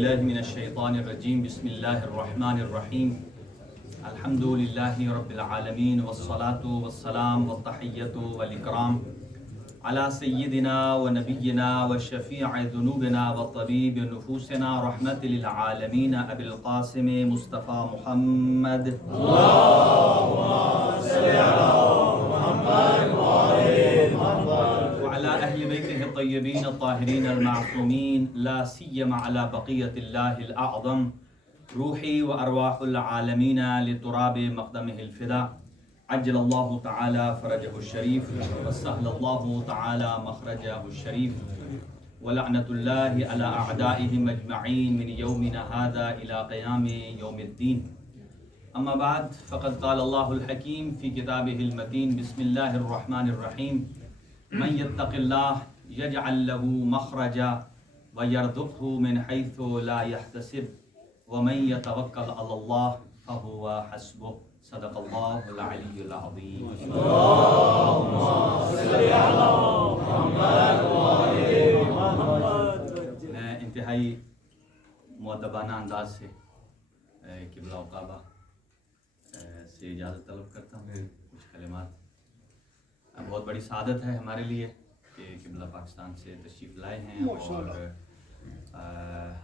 باللہ من الشیطان الرجیم بسم اللہ الرحمن الرحیم الحمد للہ رب العالمین والصلاة والسلام والتحیۃ والاکرام علی سیدنا و نبینا و شفیع ذنوبنا و طبیب نفوسنا رحمت للعالمین ابی القاسم مصطفیٰ محمد اللہم صلی علی محمد وعلى أهل بيته الطيبين الطاهرين المعصومين لا سيما على بقية الله الأعظم روحي وأرواح العالمين لتراب مقدمه الفداء عجل الله تعالى فرجه الشريف وسهل الله تعالى مخرجه الشريف ولعنة الله على أعدائهم أجمعين من يومنا هذا إلى قيام يوم الدين. أما بعد فقد قال الله الحكيم في كتابه المتين بسم الله الرحمن الرحيم من يتق الله يجعل له مخرجا ويرزقه من حيث لا يحتسب ومن يتوكل على الله فهو حسبه صدق الله العلي العظيم. اللهم صل على محمد وآل محمد. میں انتہائی مؤدبانہ انداز سے قبلہ و کعبہ سے اجازت طلب کرتا ہوں. کچھ کلمات. بہت بڑی سعادت ہے ہمارے لیے کہ قبلہ پاکستان سے تشریف لائے ہیں اور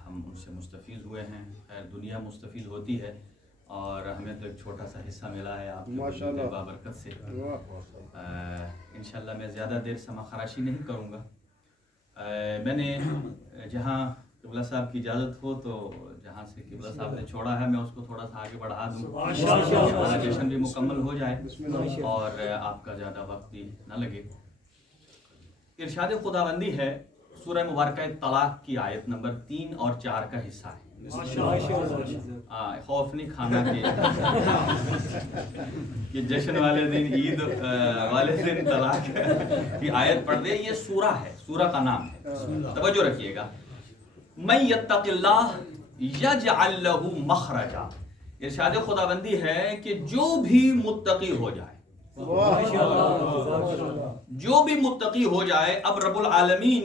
ہم ان سے مستفید ہوئے ہیں. خیر دنیا مستفید ہوتی ہے اور ہمیں تو ایک چھوٹا سا حصہ ملا ہے آپ کے بابرکت سے. انشاءاللہ میں زیادہ دیر سما خراشی نہیں کروں گا. میں نے جہاں قبلہ صاحب کی اجازت ہو تو جہاں سے قبلہ صاحب نے چھوڑا ہے میں اس کو تھوڑا سا آگے بڑھا دوں. ہمارا جشن بھی مکمل ہو جائے اور آپ کا زیادہ وقت بھی نہ لگے. ارشاد خداوندی ہے سورہ مبارکہ طلاق کی آیت نمبر 3 اور 4 کا حصہ ہے. خوف نہیں کھانا کہ جشن والے دن عید والے دن طلاق کی آیت پڑھ دے. یہ سورہ ہے, سورہ کا نام ہے. توجہ رکھیے گا. من یتق اللہ یجعل لہ مخرجا. ارشاد خداوندی ہے کہ جو بھی متقی ہو جائے, جو بھی متقی ہو جائے. اب رب العالمین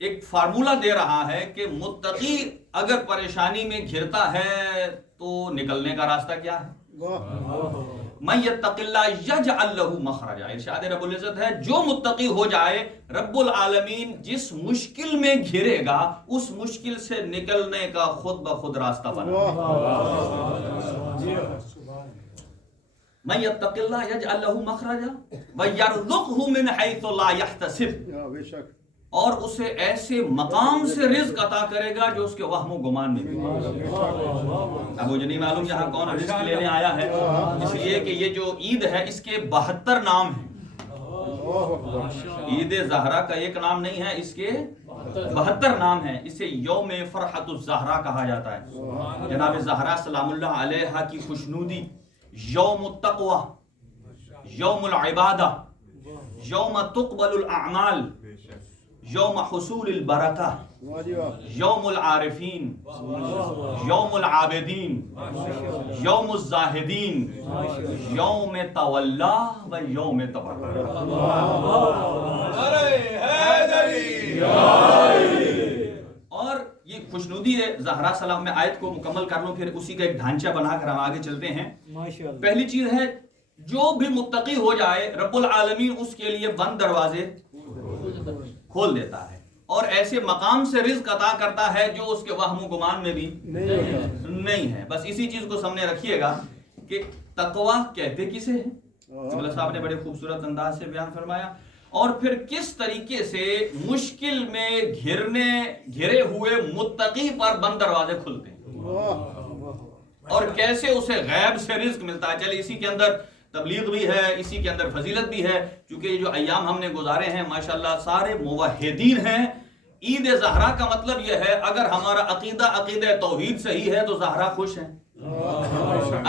ایک فارمولہ دے رہا ہے کہ متقی اگر پریشانی میں گھرتا ہے تو نکلنے کا راستہ کیا ہے. من یتق اللہ یجعل لہ مخرجا. ارشاد رب العزت ہے جو متقی ہو جائے رب العالمین جس مشکل میں گھرے گا اس مشکل سے نکلنے کا خود بخود راستہ بنا. من یتق اللہ یجعل لہ مخرجا ویرزقہ من حیث لا یحتسب. اور اسے ایسے مقام سے رزق عطا کرے گا جو اس کے وہم و گمان میں بھی. اب مجھے نہیں معلوم یہاں کون رزق لینے آیا ہے, اس لیے کہ یہ جو عید ہے اس کے 72 نام ہیں. عید زہرا کا ایک نام نہیں ہے, اس کے 72 نام ہیں. اسے یوم فرحت الزہرا کہا جاتا ہے. جناب زہرا سلام اللہ علیہا کی خوشنودی, یوم التقوی, یوم العبادہ, یوم تقبل الاعمال, یوم حصول البرکہ, یوم العارفین, یوم العابدین, یوم الزاہدین, یوم تولا و یوم تبرک. اور یہ خوشنودی ہے زہرا سلام. میں آیت کو مکمل کر لوں پھر اسی کا ایک ڈھانچہ بنا کر ہم آگے چلتے ہیں. پہلی چیز ہے جو بھی متقی ہو جائے رب العالمین اس کے لیے بند دروازے کھول دیتا ہے اور ایسے مقام سے رزق عطا کرتا ہے جو اس کے وہم و گمان میں بھی نہیں ہے. بس اسی چیز کو سامنے رکھیے گا کہ تقوی کہتے کسے ہیں. قبلہ صاحب نے بڑے خوبصورت انداز سے بیان فرمایا اور پھر کس طریقے سے مشکل میں گھرے ہوئے متقی پر بند دروازے کھلتے ہیں اور کیسے اسے غیب سے رزق ملتا ہے. چلے اسی کے اندر تبلیغ بھی ہے, اسی کے اندر فضیلت بھی ہے. چونکہ یہ جو ایام ہم نے گزارے ہیں ماشاءاللہ سارے موحدین ہیں. عید زہرا کا مطلب یہ ہے اگر ہمارا عقیدہ توحید صحیح ہے تو زہرا خوش ہیں,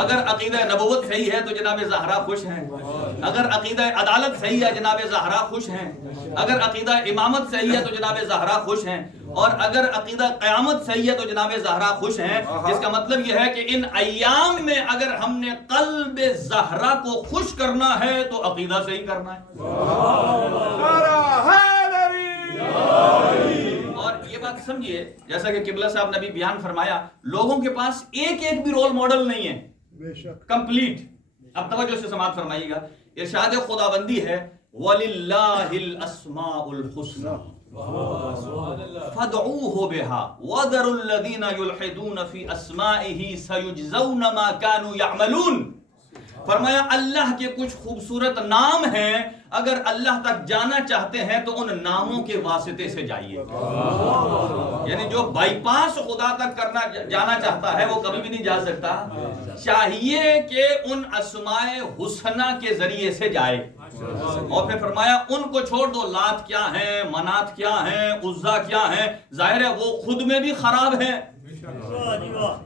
اگر عقیدہ نبوت صحیح ہے تو جناب زہرا خوش ہیں, اگر عقیدہ عدالت صحیح ہے جناب زہرا خوش ہیں, اگر عقیدہ امامت صحیح ہے تو جناب زہرا خوش ہیں, اور اگر عقیدہ قیامت صحیح ہے تو جناب زہرا خوش ہیں. جس کا مطلب یہ ہے کہ ان ایام میں اگر ہم نے قلب زہرا کو خوش کرنا ہے تو عقیدہ صحیح کرنا ہے. اور یہ بات بات سمجھیے، جیسا کہ قبلہ صاحب نے بھی بیان فرمایا، لوگوں کے پاس ایک ایک بھی رول ماڈل نہیں ہے کمپلیٹ. اب توجہ سے سماعت فرمائیے گا، ارشاد خداوندی ہے وَلِلَّهِ الْأَسْمَاءُ الْحُسْنَى فَادْعُوهُ بِهَا وَذَرُوا الَّذِينَ يُلْحِدُونَ فِي أَسْمَائِهِ سَيُجْزَوْنَ مَا كَانُوا يَعْمَلُونَ. فرمایا اللہ کے کچھ خوبصورت نام ہیں، اگر اللہ تک جانا چاہتے ہیں تو ان ناموں کے واسطے سے جائیے. یعنی جو بائی پاس خدا تک جانا چاہتا ہے وہ کبھی بھی نہیں جا سکتا، چاہیے کہ ان اسماء حسنہ کے ذریعے سے جائے. اور پھر فرمایا ان کو چھوڑ دو، لات کیا ہیں، منات کیا ہیں، عزا کیا ہیں، ظاہر ہے وہ خود میں بھی خراب ہیں،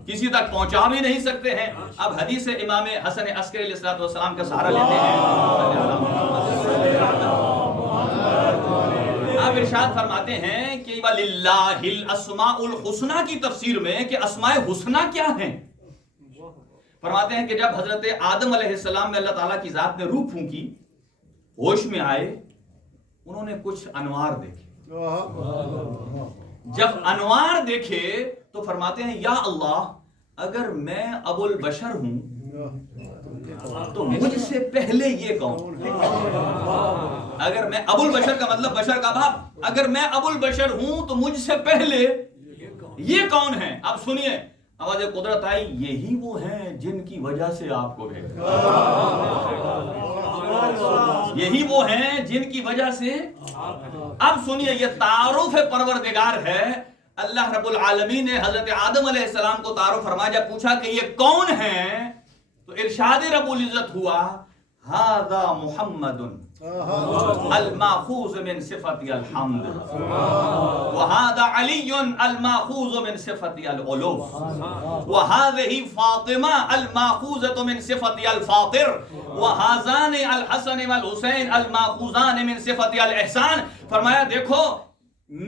کسی تک پہنچا بھی نہیں سکتے ہیں. اب حدیث امام حسن عسکری علیہ الصلوۃ والسلام کا سہارا لیتے ہیں. آپ ارشاد فرماتے ہیں کہ وَلِلَّهِ الْأَسْمَاءُ الْحُسْنَى کی تفسیر میں کہ اسماء حسنہ کیا ہیں. فرماتے ہیں کہ جب حضرت آدم علیہ السلام میں اللہ تعالیٰ کی ذات نے روح پھونکی، ہوش میں آئے، انہوں نے کچھ انوار دیکھے. جب انوار دیکھے تو فرماتے ہیں یا اللہ، اگر میں ابو البشر ہوں تو مجھ سے پہلے یہ کون؟ اگر میں ابو البشر کا مطلب بشر کا باپ، اگر میں ابو البشر ہوں تو مجھ سے پہلے یہ کون ہے؟ اب سنیے، آواز قدرت آئی، یہی وہ ہیں جن کی وجہ سے آپ کو بھیجا. یہی وہ ہیں جن کی وجہ سے. اب سنیے، یہ تعارف پروردگار ہے. اللہ رب العالمین نے حضرت آدم علیہ السلام کو تعارف فرمایا. جب پوچھا کہ یہ کون ہیں تو ارشاد رب العزت ہوا ھذا محمد الماخوذ من صفت الحمد وهذا علي الماخوذ من صفت العلو وهذه فاطمة الماخوذة من صفت الفاطر وهذان الحسن والحسین الماخوذان من صفت الاحسان. فرمایا دیکھو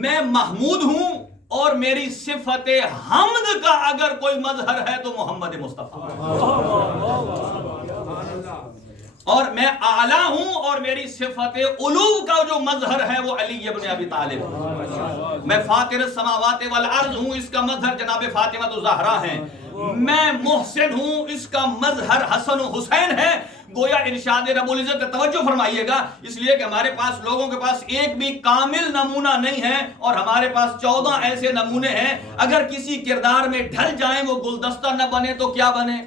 میں محمود ہوں اور میری صفت حمد کا اگر کوئی مظہر ہے تو محمد مصطفیٰ، اور میں اعلیٰ ہوں اور میری صفت علو کا جو مظہر ہے وہ علی ابن ابی طالب. میں فاطر السماوات والارض ہوں، اس کا مظہر جناب فاطمہ الزہرا ہیں. میں محسن ہوں، اس کا مظہر حسن و حسین ہے. گویا ارشاد رب العزت توجہ فرمائیے گا، اس لیے کہ ہمارے پاس لوگوں کے پاس ایک بھی کامل نمونہ نہیں ہے اور ہمارے پاس 14 ایسے نمونے ہیں. اگر کسی کردار میں ڈھل جائیں وہ گلدستہ نہ بنے تو کیا بنے؟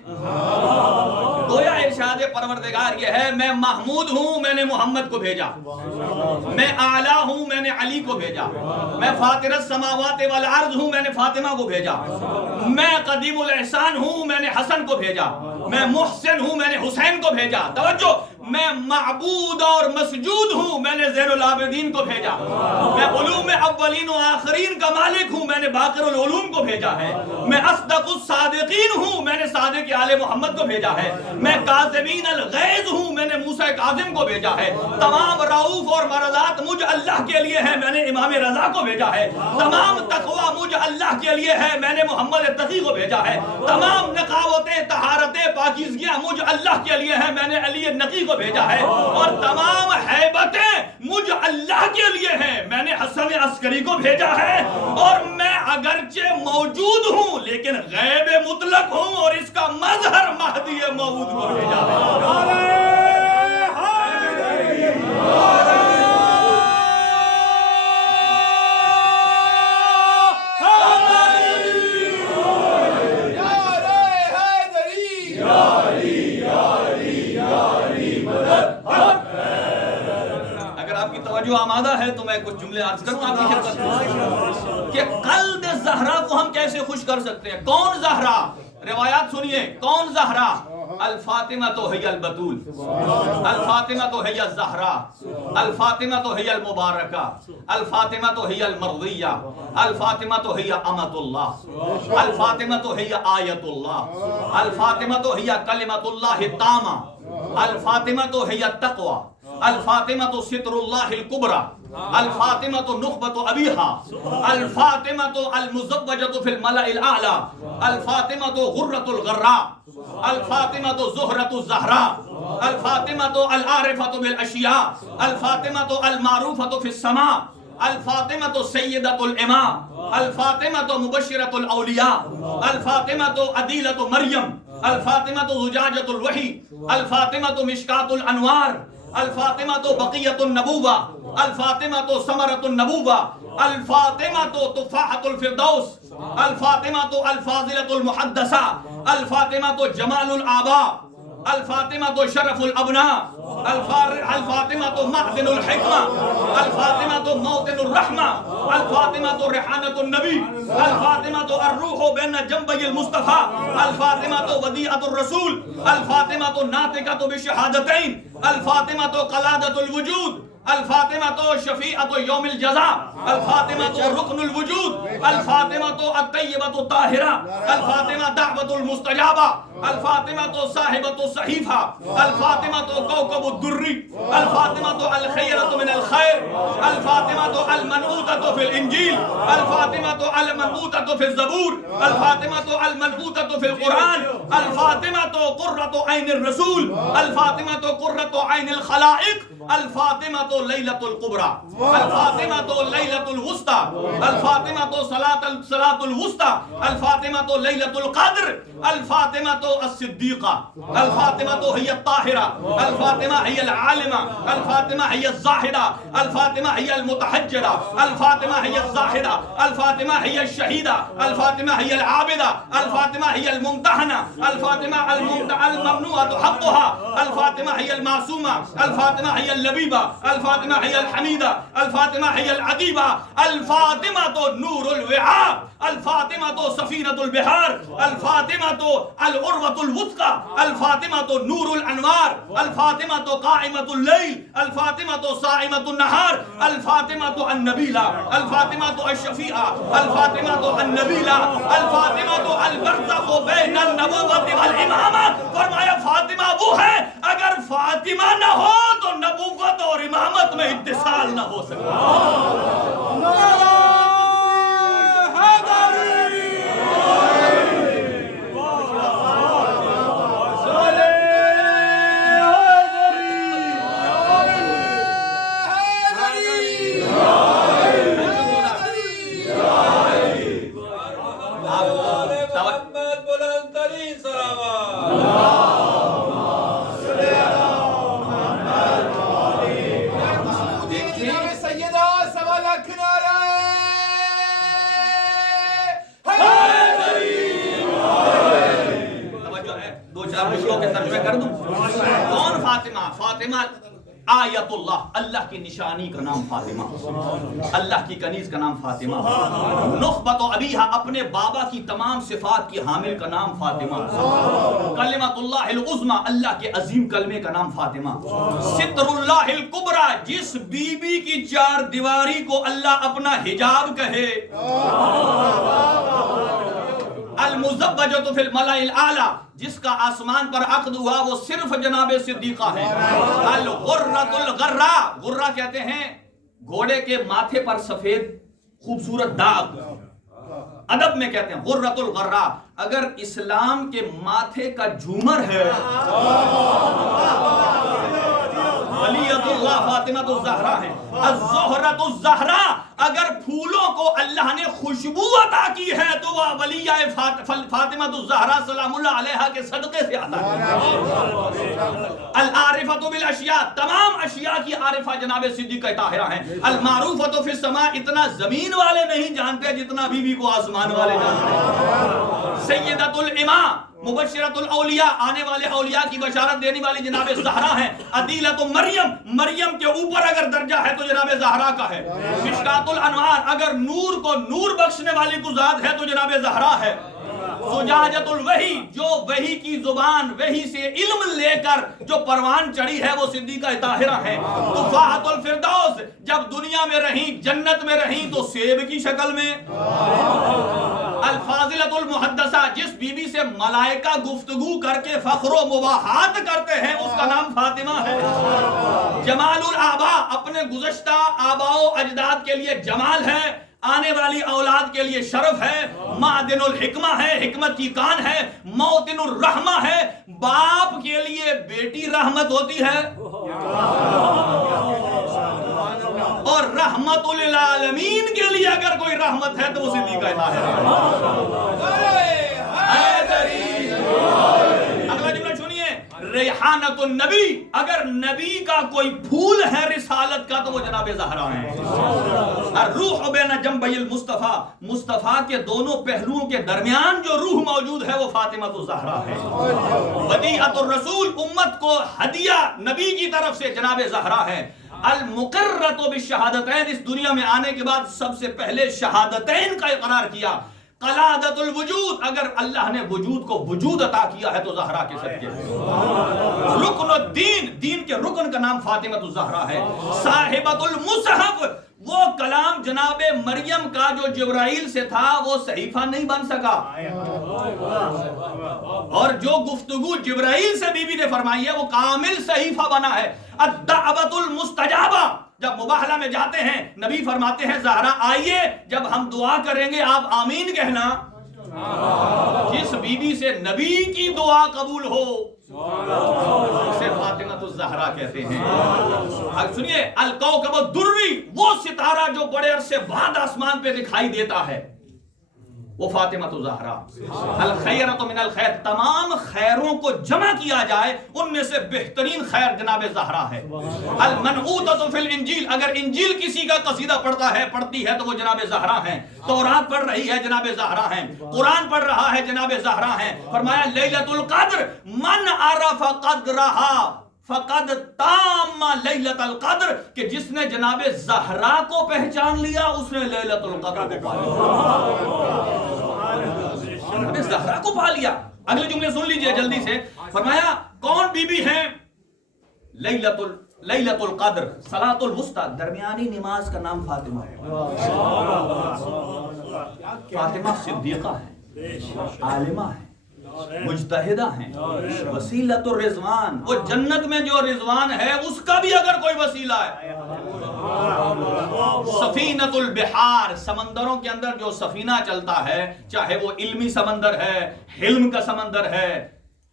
گویا ارشاد پروردگار یہ ہے، میں محمود ہوں، میں نے محمد کو بھیجا. میں اعلیٰ ہوں، میں نے علی کو بھیجا. میں فاطر السماوات والارض ہوں، میں نے فاطمہ کو بھیجا. میں قدیم الاحسان ہوں، میں نے حسن کو بھیجا. میں محسن ہوں، میں نے حسین کو بھیجا. توجہ، میں معبود اور مسجود ہوں، میں نے زین العابدین کو بھیجا. میں علوم اولین و آخرین کا مالک ہوں، میں نے باقر العلوم کو بھیجا ہے. میں اصدق الصادقین ہوں، میں نے صادق آل محمد کو بھیجا ہے. میں کاظمین الغیظ ہوں، میں نے موسیٰ کاظم کو بھیجا ہے. تمام رؤوف اور مرضات مجھ اللہ کے لیے ہے، میں نے امام رضا کو بھیجا ہے. تمام تقوی مجھ اللہ کے لیے ہے، میں نے محمد تقی کو بھیجا ہے. تمام نقاوتیں، طہارتیں، پاکیزگیاں مجھ اللہ کے لیے ہیں، میں نے علی نقی کو بھیجا ہے. اور تمام ہیبتیں مجھ اللہ کے لیے ہیں، میں نے حسن عسکری کو بھیجا ہے. اور میں اگرچہ موجود ہوں لیکن غیب مطلق ہوں اور اس کا مظہر مہدی موعود کو بھیجا ہے. جو آمادہ ہے تو میں کچھ جملے عرض کروں آپ کی خدمت کہ قلب زہرا کو ہم کیسے خوش کر سکتے ہیں. کون زہرا؟ روایات سنیے. کون زہرا؟ الفاطمہ تو ہی البتول، الفاطمہ تو ہی الزہرا، الفاطمہ تو ہی المبارکہ، الفاطمہ تو ہی المرضیہ، الفاطمہ تو ہی امۃ اللہ، الفاطمہ تو ہی آیت اللہ، الفاطمہ تو ہی کلمۃ اللہ التامہ، الفاطمہ تو ہی التقوی، الفاطمہ تو ستر اللہ الکبریٰ، الفاطمہ تو نخبۃ ابیہا، الفاطمہ تو المزوجۃ فی الملأ الاعلی، الفاطمہ تو غرۃ الغراء، الفاطمہ تو زہرۃ الزہراء، الفاطمہ تو العارفۃ بالاشیاء، الفاطمہ تو المعروفۃ فی السماء، الفاطمة سيدة الإمام، الفاطمة مبشرة الأولياء، الفاطمة عديلة مريم، الفاطمة زجاجة الوحي، الفاطمة مشكاة الأنوار، الفاطمة بقية النبوة، الفاطمة ثمرة النبوة، الفاطمة تفاحة الفردوس، الفاطمة الفاضلة المحدثة، الفاطمة جمال الآباء، الفاطمة شرف الأبناء، الفاطمة معدن الحكمة، الفاطمة موطن الرحمة، الفاطمة ريحانة النبي، الفاطمة الروح بين جنبي المصطفى، الفاطمة وديعة الرسول، الفاطمة ناطقة بالشهادتين، الفاطمة قلادة الوجود، الفاطمة شفيعة يوم الجزاء، الفاطمة ركن الوجود، الفاطمة الطيبة الطاهرة، الفاطمة دعوة المستجابة، الفاطمة صاحبة الصحيفة، الفاطمة كوكب الدري، الفاطمة الخيرة من الخير، الفاطمة المنعوتة في الإنجيل، الفاطمة المنعوتة في الزبور، الفاطمة المنعوتة في القرآن، الفاطمة قرة عين الرسول، الفاطمة قرة عين الخلائق، الفاطمة ليلة الكبرى، الفاطمة ليلة الوسطى، الفاطمة صلاة الوسطى، الفاطمة ليلة القدر، الفاطمة الصديقة، الفاطمة هي الطاهرة، الفاطمة هي العالمة، الفاطمة هي الزاهدة، الفاطمة هي المتحجرة، الفاطمة هي الزاهدة، الفاطمة هي الشهيدة، الفاطمة هي العابدة، الفاطمة هي الممتحنة، الفاطمة الممنوعة حقها، الفاطمة هي المعصومة، الفاطمة هي اللبيبة، الفاطمة هي الحميدة، الفاطمة هي العديبة، الفاطمة نور الوعاء، الفاطمة سفينة البحار، الفاطمة العروة الوثقى، الفاطمة نور الأنوار، الفاطمة قائمة الليل، الفاطمة صائمة النهار، الفاطمة النبيلة، الفاطمة الشفيعة، الفاطمة النبيلة، الفاطمة البرزخ بين النبوة والإمامة. فرمایا فاطمہ وہ ہے اگر فاطمہ نہ ہو تو نبوت اور امامت میں اتصال نہ ہو سکتا. کون فاطمہ؟ فاطمہ آیت اللہ، اللہ کی نشانی کا نام فاطمہ، اللہ کی کنیز کا نام فاطمہ، نخبت ابیہا اپنے بابا کی تمام صفات کی حامل کا نام فاطمہ، کلمۃ اللہ العظمی اللہ کے عظیم کلمے کا نام فاطمہ، ستر اللہ الکبریٰ جس بی بی کی چار دیواری کو اللہ اپنا حجاب کہے، المزبجۃ فی الملأ الاعلی جس کا آسمان پر عقد ہوا وہ صرف جناب صدیقہ ہے، الغرۃ الغراء غرہ کہتے ہیں گھوڑے کے ماتھے پر سفید خوبصورت داغ، ادب میں کہتے ہیں غرۃ الغراء. اگر اسلام کے ماتھے کا جھومر ہے ولیۃ اللہ فاطمہ الزہرا ہے، الزہرۃ الزہرا اگر پھولوں کو اللہ نے خوشبو عطا کی ہے تو وہ ولیہ فاطمہ الزہرا سلام اللہ علیہا کے صدقے سے عطا کی. العارفۃ بالاشیاء تمام اشیاء کی عارفہ جناب صدیقہ طاہرہ ہیں. المعروفۃ فی السماء اتنا زمین والے نہیں جانتے جتنا بی بی کو آسمان والے جانتے ہیں. سیدۃ الامام مبشرۃ الاولیاء آنے والے اولیاء کی بشارت دینے والی جناب زہرا ہے. عدیلۃ مریم مریم کے اوپر اگر درجہ ہے تو جناب زہرا کا ہے. مشکات الانوار اگر نور کو نور بخشنے والی کو ذات ہے تو جناب زہرا ہے. زجاجۃ الوحی جو وحی کی زبان وحی سے علم لے کر جو پروان چڑھی ہے وہ صدیقہ طاہرہ ہے. تفاحۃ الفردوس جب دنیا میں رہیں جنت میں رہیں تو سیب کی شکل میں. الفاضلۃ المحدثہ جس بی بی سے ملائکہ گفتگو کر کے فخر و مباحات کرتے ہیں اس کا نام فاطمہ ہے. جمال الآباء اپنے گزشتہ آباء و اجداد کے لیے جمال ہے، آنے والی اولاد کے لیے شرف ہے. معدن الحکمہ ہے، حکمت کی کان ہے. موطن الرحمہ ہے، باپ کے لیے بیٹی رحمت ہوتی ہے. اور رحمت للعالمین کے لیے اگر کوئی رحمت ہے تو وہ صدیق اگلا جملہ سنیے، ریحانۃ النبی، اگر نبی کا کوئی پھول ہے رسالت کا تو وہ جناب زہرا ہیں۔ الروح بین جنبی المصطفیٰ، مصطفیٰ کے دونوں پہلوؤں کے درمیان جو روح موجود ہے وہ فاطمہ الزہرا ہے۔ ودیعۃ الرسول، امت کو ہدیہ نبی کی طرف سے جناب زہرا ہے۔ المقرۃ بالشہادتین، اس دنیا میں آنے کے بعد سب سے پہلے شہادتین کا اقرار کیا۔ قلادۃ الوجود، اگر اللہ نے وجود کو وجود عطا کیا ہے تو زہرا کے صدقے سے۔ رکن الدین، دین کے رکن کا نام فاطمہ الزہرا ہے۔ صاحبۃ المصحف، وہ کلام جناب مریم کا جو جبرائیل سے تھا وہ صحیفہ نہیں بن سکا، اور جو گفتگو جبرائیل سے بی بی نے فرمائی ہے وہ کامل صحیفہ بنا ہے۔ الدعوۃ المستجابہ، جب مباہلہ میں جاتے ہیں نبی فرماتے ہیں زہرا آئیے، جب ہم دعا کریں گے آپ آمین کہنا۔ جس بی بی سے نبی کی دعا قبول ہو اسے فاطمہ الزہرا کہتے ہیں۔ اب سنیے، الکوكب الدری، وہ ستارہ جو بڑے عرصے بعد آسمان پہ دکھائی دیتا ہے وہ فاطمہ الزہرا۔ الخیرۃ من الخیر، تمام خیروں کو جمع کیا جائے ان میں سے بہترین خیر جناب زہرا ہے۔ المنعوتۃ فی الانجیل، اگر انجیل کسی کا قصیدہ پڑھتا ہے پڑھتی ہے تو وہ جناب زہرا ہیں۔ تورات پڑھ رہی ہے جناب زہرا ہیں، قرآن پڑھ رہا ہے جناب زہرا ہیں۔ فرمایا لیلۃ القدر، من عرف قدرہا فقد تام لیلۃ القدر، کہ جس نے جناب زہرا کو پہچان لیا اس نے لیلۃ القدر کو پا لیا، جناب زہرا کو پا لیا۔ اگلے جملے سن لیجئے جلدی سے، فرمایا کون بی بی ہیں؟ لیلۃ القدر، صلاۃ الوسطی، درمیانی نماز کا نام فاطمہ ہے۔ فاطمہ صدیقہ ہے، عالمہ ہے، مجتہدہ ہیں، وسیلۃ الرضوان، وہ جنت میں جو رضوان ہے اس کا بھی اگر کوئی وسیلہ ہے۔ سفینۃ البحار، سمندروں کے اندر جو سفینہ چلتا ہے، چاہے وہ علمی سمندر ہے، حلم کا سمندر ہے،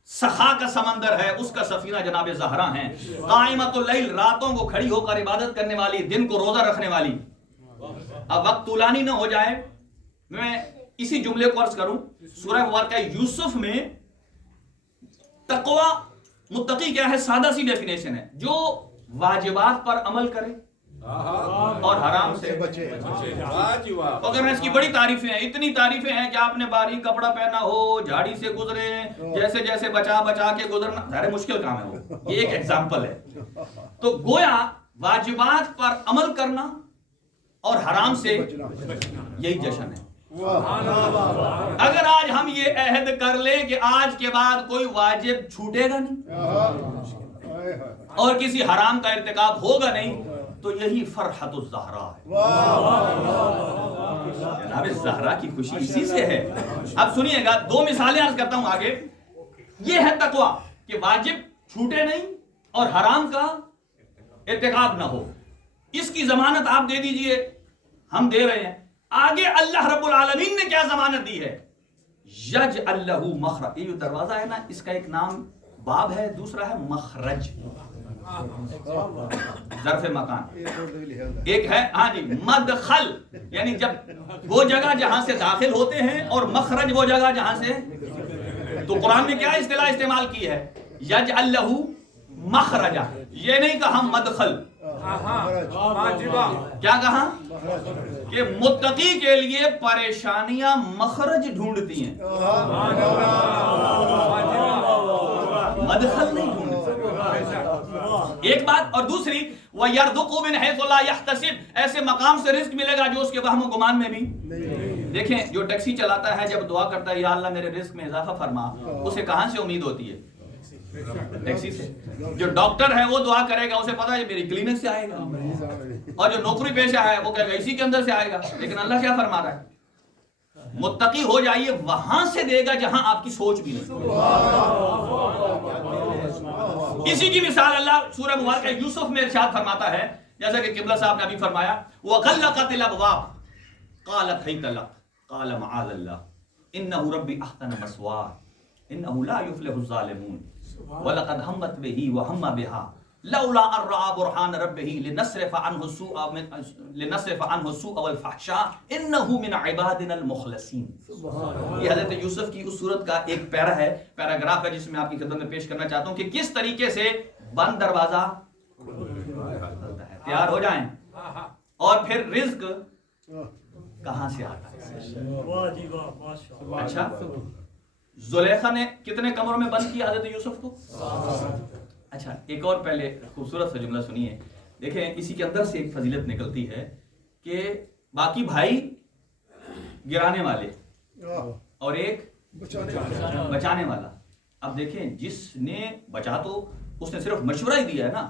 سخا کا سمندر ہے، اس کا سفینہ جناب زہرا ہیں۔ قائمۃ اللیل، راتوں کو کھڑی ہو کر عبادت کرنے والی، دن کو روزہ رکھنے والی۔ اب وقت طولانی نہ ہو جائے، میں اسی جملے کو عرض کروں، سورہ مبارکہ یوسف میں تقوی، متقی کیا ہے؟ سادہ سی ڈیفینیشن ہے، جو واجبات پر عمل کرے اور حرام سے بچے۔ اگر میں اس کی بڑی تعریفیں ہیں، اتنی تعریفیں ہیں کہ آپ نے باریک کپڑا پہنا ہو، جھاڑی سے گزرے، جیسے جیسے بچا بچا کے گزرنا، ظاہر مشکل کام ہے وہ، یہ ایک ایگزامپل ہے۔ تو گویا واجبات پر عمل کرنا اور حرام سے یہی جشن ہے۔ اگر آج ہم یہ عہد کر لیں کہ آج کے بعد کوئی واجب چھوٹے گا نہیں اور کسی حرام کا ارتکاب ہوگا نہیں، تو یہی فرحت الزہرا ہے۔ جناب زہرا کی خوشی اسی سے ہے۔ اب سنیے گا، دو مثالیں عرض کرتا ہوں آگے۔ یہ ہے تقویٰ کہ واجب چھوٹے نہیں اور حرام کا ارتکاب نہ ہو، اس کی ضمانت آپ دے دیجئے، ہم دے رہے ہیں۔ آگے اللہ رب العالمین نے کیا ضمانت دی ہے؟ یجعل لہ مخرج، یہ جو دروازہ ہے نا اس کا ایک نام باب ہے، دوسرا ہے مخرج، ظرف مکان۔ ایک ہے ہاں جی مدخل، یعنی جب وہ جگہ جہاں سے داخل ہوتے ہیں، اور مخرج وہ جگہ جہاں سے، تو قرآن نے کیا اصطلاح استعمال کی ہے؟ یجعل لہ مخرجا، یہ نہیں کہا مدخل، کیا کہا؟ کہ متقی کے لیے پریشانیاں مخرج ڈھونڈتی ہیں، مدخل نہیں ڈھونڈتی۔ ایک بات، اور دوسری وَيَرْزُقُهُ مِنْ حَيْثُ لَا يَحْتَسِبُ، ایسے مقام سے رزق ملے گا جو اس کے وہم و گمان میں بھی۔ دیکھیں جو ٹیکسی چلاتا ہے جب دعا کرتا ہے یا اللہ میرے رزق میں اضافہ فرما، اسے کہاں سے امید ہوتی ہے؟ ٹیکسی سے۔ جو ڈاکٹر ہے وہ دعا کرے گا، اسے پتا ہے میری کلینک سے آئے گا، اور جو نوکری پیشہ ہے وہ کہے گا اسی کے اندر سے آئے گا۔ لیکن اللہ کیا فرما رہا ہے؟ متقی ہو جائیے، وہاں سے دے گا جہاں آپ کی سوچ بھی نہیں۔ اسی کی مثال اللہ سورہ مبارکہ یوسف میں ارشاد فرماتا ہے، جیسا کہ قبلہ صاحب نے ابھی فرمایا، وَغَلَّقَتِ الْأَبْوَابُ قَالَتْ هَيْتَ لَكَ قَالَ مَعَاذَ اللَّهِ إِنَّهُ رَبِّي أَحْسَنَ مَثْوَايَ إِنَّهُ لَا يُفْلِحُ الظَّالِمُونَ وَلَقَدْ هَمَّتْ بِهِ وَهَمَّ بِهَا لولا ان رأى برهان ربه لنصرف عنه السوء والفحشاء انه من عبادنا المخلصین. یہ حضرت یوسف کی اس صورت کا ایک پیراگراف ہے جس میں آپ کی خدمت میں پیش کرنا چاہتا ہوں کہ کس طریقے سے بند دروازہ کھلتا ہے. تیار ہو جائیں. اور پھر رزق کہاں سے آتا ہے. اچھا زلیخا نے کتنے کمروں میں بند کیا حضرت یوسف کو؟ اچھا ایک اور پہلے خوبصورت سا جملہ سنیے. دیکھیں اسی کے اندر سے ایک فضیلت نکلتی ہے کہ باقی بھائی گرانے والے اور ایک بچانے والا. اب دیکھیں جس نے بچا تو اس نے صرف مشورہ ہی دیا ہے نا,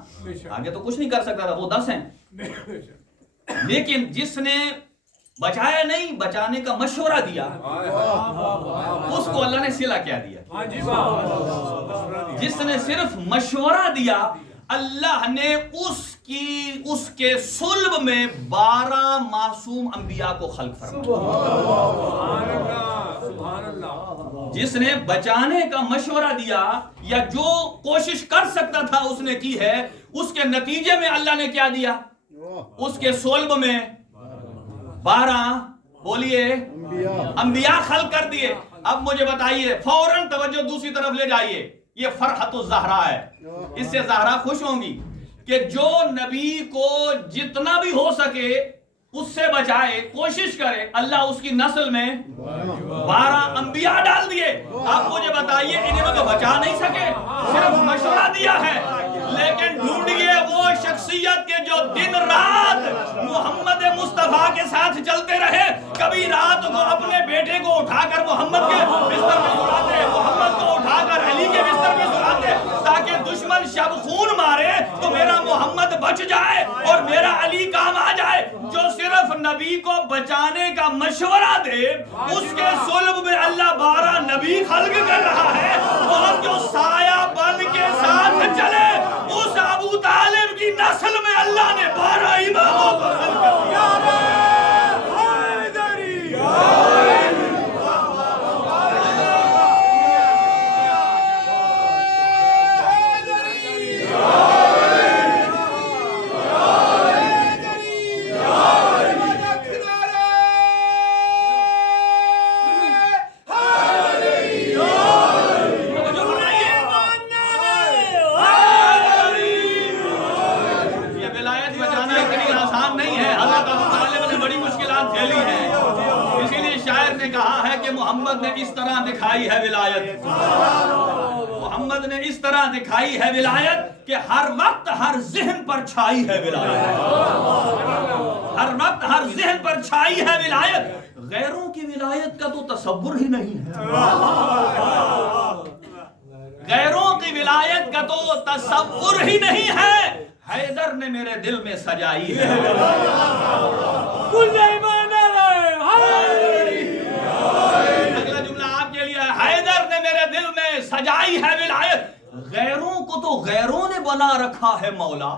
آگے تو کچھ نہیں کر سکتا تھا, وہ 10 ہیں. لیکن جس نے بچایا نہیں, بچانے کا مشورہ دیا, اس کو اللہ نے صلہ کیا دیا. جس نے صرف مشورہ دیا اللہ نے اس کے صلب میں 12 معصوم انبیاء کو خلق فرمایا. جس نے بچانے کا مشورہ دیا یا جو کوشش کر سکتا تھا اس نے کی ہے, اس کے نتیجے میں اللہ نے کیا دیا, اس کے صلب میں 12 بولیے انبیاء خلق کر دیے. اب مجھے بتائیے, فوراً توجہ دوسری طرف لے جائیے, یہ فرحت الزہرا ہے. اس سے زہرا خوش ہوں گی کہ جو نبی کو جتنا بھی ہو سکے اس سے بچائے, کوشش کرے. اللہ اس کی نسل میں 12 انبیاء ڈال دیے. آپ مجھے بتائیے انہوں نے تو بچا نہیں سکے, صرف مشورہ دیا ہے. لیکن ڈھونڈیے وہ شخصیت کے جو دن رات محمد مصطفیٰ کے ساتھ چلتے رہے. کبھی رات کو اپنے بیٹے کو اٹھا کر محمد کے بستر پہ سلاتے, محمد کو اٹھا کر علی کے بستر پہ سلاتے, تاکہ دشمن شب خون مارے تو میرا محمد بچ جائے اور میرا علی کام آ جائے. جو صرف نبی کو بچانے کا مشورہ دے, اس کے صلب میں اللہ 12 نبی خلق کر رہا ہے. اور جو سایہ بن کے ساتھ چلے, اس ابو طالب کی نسل میں اللہ نے 12 اماموں کو خلق کر دیا. محمد نے اس طرح دکھائی ہے ولایت, محمد نے اس طرح دکھائی ہے ولایت کہ ہر وقت ہر ذہن پر چھائی ہے ولایت, ہر وقت ہر ذہن پر چھائی ہے ولایت. غیروں کی ولایت کا تو تصور ہی نہیں ہے, غیروں کی ولایت کا تو تصور ہی نہیں ہے. حیدر نے میرے دل میں سجائی ہے. اگلا جملہ آپ کے لیے, حیدر نے میرے دل میں سجائی ہے ولایت. غیروں کو تو غیروں نے بنا رکھا ہے مولا,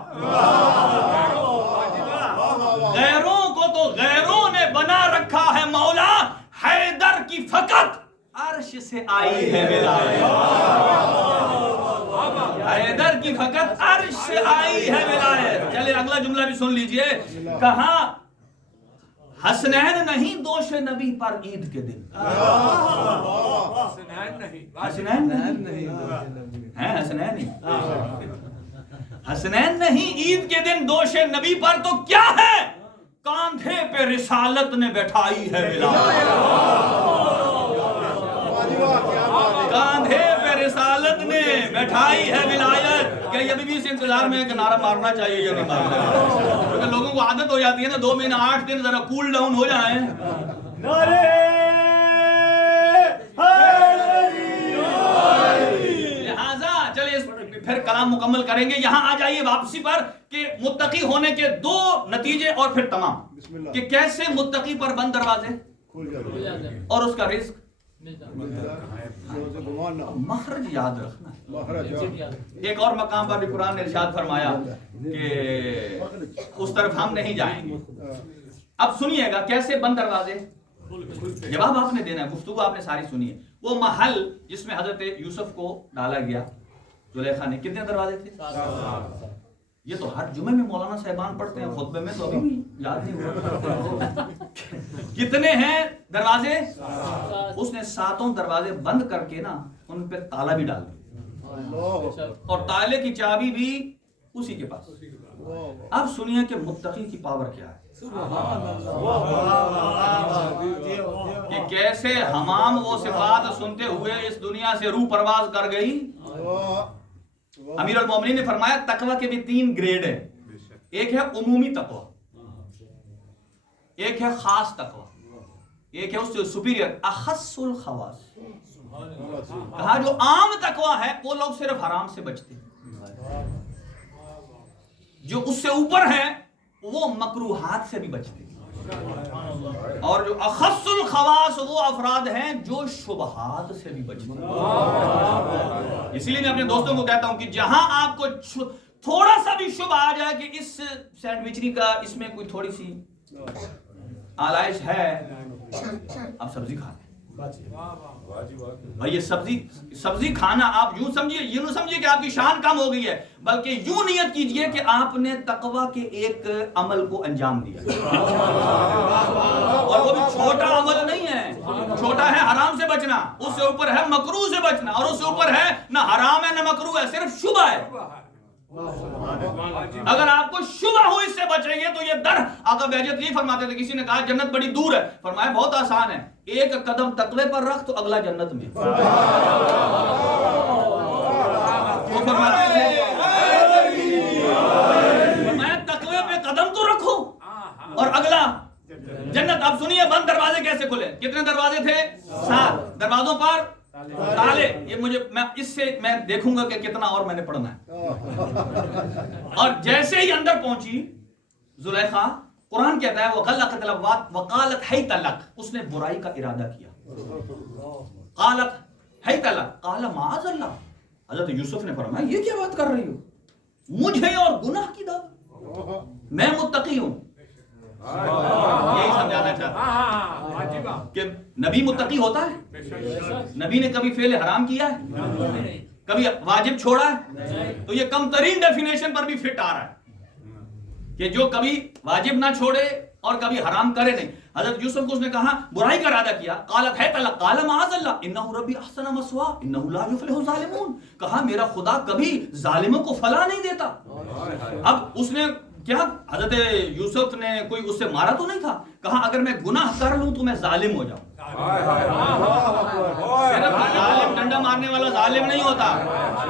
غیروں کو تو غیروں نے بنا رکھا ہے مولا. حیدر کی فقط عرش سے آئی ہے ولایت, حیدر کی فقط عرش سے آئی ہے ولایت. چلے اگلا جملہ بھی سن لیجئے. کہاں حسنین نہیں دوش نبی پر عید کے دن, حسنین نہیں ہیں, حسنین نہیں عید کے دن دوش نبی پر تو کیا ہے, کاندھے پہ رسالت نے بٹھائی ہے ولایت, کاندھے پہ رسالت نے بٹھائی ہے ولایت. کیا یہ بھی اس انتظار میں ہے کہ نعرہ مارنا چاہیے یا نہیں مارنا چاہیے, کیونکہ لوگوں کو عادت ہو جاتی ہے نا 2 مہینے 8 دن ذرا کول ڈاؤن ہو جائیں. لہذا چلے پھر کلام مکمل کریں گے. یہاں آ جائیے واپسی پر کہ متقی ہونے کے 2 نتیجے اور پھر تمام, کہ کیسے متقی پر بند دروازے اور اس کا رزق مخرج یاد رکھنا. ایک اور مقام پر بھی قرآن نے ارشاد فرمایا کہ اس طرف ہم نہیں جائیں گے. اب سنیے گا کیسے بند دروازے, جواب آپ نے دینا ہے, گفتگو آپ نے ساری سنی ہے. وہ محل جس میں حضرت یوسف کو ڈالا گیا زلیخا نے, کتنے دروازے تھے؟ یہ تو ہر جمعے میں مولانا صاحبان پڑھتے ہیں، خطبے میں تو ابھی بھی یاد نہیں ہوا کتنے ہیں دروازے؟ اس نے 7 دروازے بند کر کے نا ان پہ تالا بھی ڈال دیا، اور تالے کی چابی بھی اسی کے پاس۔ اب سنیے کہ متقی کی پاور کیا ہے، کہ کیسے حمام وہ صفات سنتے ہوئے اس دنیا سے روح پرواز کر گئی۔ امیر المومنین نے فرمایا تقوی کے بھی 3 گریڈ ہیں، ایک ہے عمومی تقوی، ایک ہے خاص تقوی، ایک ہے اس سے سپیریئر اخص الخواص۔ کہا جو عام تقوی ہے وہ لوگ صرف حرام سے بچتے ہیں، جو اس سے اوپر ہیں وہ مکروہات سے بھی بچتے ہیں، اور جو اخص الخواص وہ افراد ہیں جو شبہات سے بھی بچتے ہیں۔ اسی لیے میں اپنے دوستوں کو کہتا ہوں کہ جہاں آپ کو تھوڑا سا بھی شبہ آ جائے کہ اس سینڈوچری کا اس میں کوئی تھوڑی سی آلائش ہے، آپ سبزی کھا لیں بھائی۔ یہ سبزی کھانا آپ یوں سمجھیے، یہ نہ سمجھیے کہ آپ کی شان کم ہو گئی ہے، بلکہ یوں نیت کیجئے کہ آپ نے تقوی کے ایک عمل کو انجام دیا، اور وہ بھی چھوٹا عمل نہیں ہے، چھوٹا ہے حرام سے بچنا، اس سے اوپر ہے مکروہ سے بچنا، اور اس سے اوپر ہے نہ حرام ہے نہ مکروہ ہے، صرف شبہ ہے۔ اگر آپ کو شبہ ہو اس سے بچیں گے تو یہ در آقا بہجت یہ فرماتے تھے، کسی نے کہا جنت بڑی دور ہے، فرمایا بہت آسان ہے، ایک قدم تقوی پر رکھ تو اگلا جنت میں۔ وہ فرماتے تھے فرمایا تقوی پہ قدم تو رکھو اور اگلا جنت۔ اب سنیے بند دروازے کیسے کھلے، کتنے دروازے تھے؟ 7 دروازوں پر تالے۔ یہ مجھے میں اس سے میں دیکھوں گا کہ کتنا اور میں نے پڑھنا ہے۔ اور جیسے ہی اندر پہنچی زلیخا، قرآن کہتا ہے وَغَلَّقَتِ الْأَبْوَابَ وَقَالَتْ حَيْتَ لَكَ، اس نے برائی کا ارادہ کیا۔ قالت حیت لک قال معاذ اللہ، حضرت یوسف نے فرمایا یہ کیا بات کر رہی ہو، مجھے اور گناہ کی دعوت، میں متقی ہوں۔ یہی سمجھانا چاہتا کہ نبی متقی ہوتا ہے؟ نبی نے کبھی فعل حرام کیا ہے؟ کبھی واجب چھوڑا ہے؟ تو یہ کم ترین ڈیفینیشن پر بھی فٹ آ رہا ہے کہ جو کبھی واجب نہ چھوڑے اور کبھی حرام کرے نہیں۔ حضرت یوسف کو اس نے کہا برائی کا ارادہ کیا، قالت ہے طلق قال معاذ اللہ انہ ربی احسن مثواہ انہ لا یفلح الظالمون، کہا میرا خدا کبھی ظالموں کو فلاح نہیں دیتا۔ اب اس نے کیا، حضرت یوسف نے کوئی اس سے مارا تو نہیں تھا، کہا اگر میں گناہ کر لوں تو میں ظالم ہو جاؤں۔ ظالم ڈنڈا مارنے والا ظالم نہیں ہوتا،